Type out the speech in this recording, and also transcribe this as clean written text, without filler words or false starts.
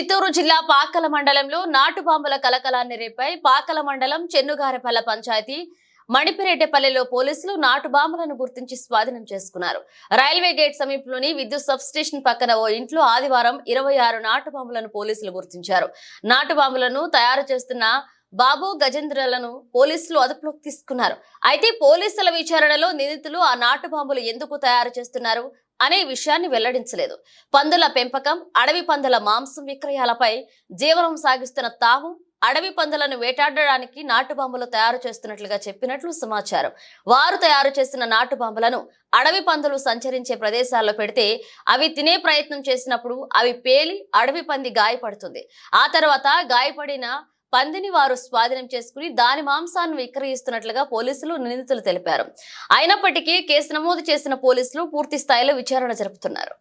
చిత్తూరు జిల్లా పాకల మండలంలో నాటు బాంబుల కలకలాన్ని రేపాయి. పాకల మండలం చెన్నుగారెపల్ల పంచాయతీ మణిపిరెడ్డిపల్లిలో పోలీసులు నాటు బాంబులను గుర్తించి స్వాధీనం చేసుకున్నారు. రైల్వే గేట్ సమీపంలోని విద్యుత్ సబ్ స్టేషన్ పక్కన ఓ ఇంట్లో ఆదివారం 26 నాటు బాంబులను పోలీసులు గుర్తించారు. నాటు బాంబులను తయారు చేస్తున్న బాబు గజేంద్రలను పోలీసులు అదుపులోకి తీసుకున్నారు. అయితే పోలీసుల విచారణలో నిందితులు ఆ నాటు బాంబులు ఎందుకు తయారు చేస్తున్నారు అనే విషయాన్ని వెల్లడించలేదు. పందుల పెంపకం, అడవి పందుల మాంసం విక్రయాలపై జీవనం సాగిస్తున్న తాము అడవి పందులను వేటాడడానికి నాటు బాంబులు తయారు చేస్తున్నట్లుగా చెప్పినట్లు సమాచారం. వారు తయారు చేసిన నాటు బాంబులను అడవి పందులు సంచరించే ప్రదేశాల్లో పెడితే అవి తినే ప్రయత్నం చేసినప్పుడు అవి పేలి అడవి పంది గాయపడుతుంది. ఆ తర్వాత గాయపడిన పందిని వారు స్వాధీనం చేసుకుని దాని మాంసాన్ని విక్రయిస్తున్నట్లుగా పోలీసులు నిందితులు తెలిపారు. అయినప్పటికీ కేసు నమోదు చేసిన పోలీసులు పూర్తి స్థాయిలో విచారణ జరుపుతున్నారు.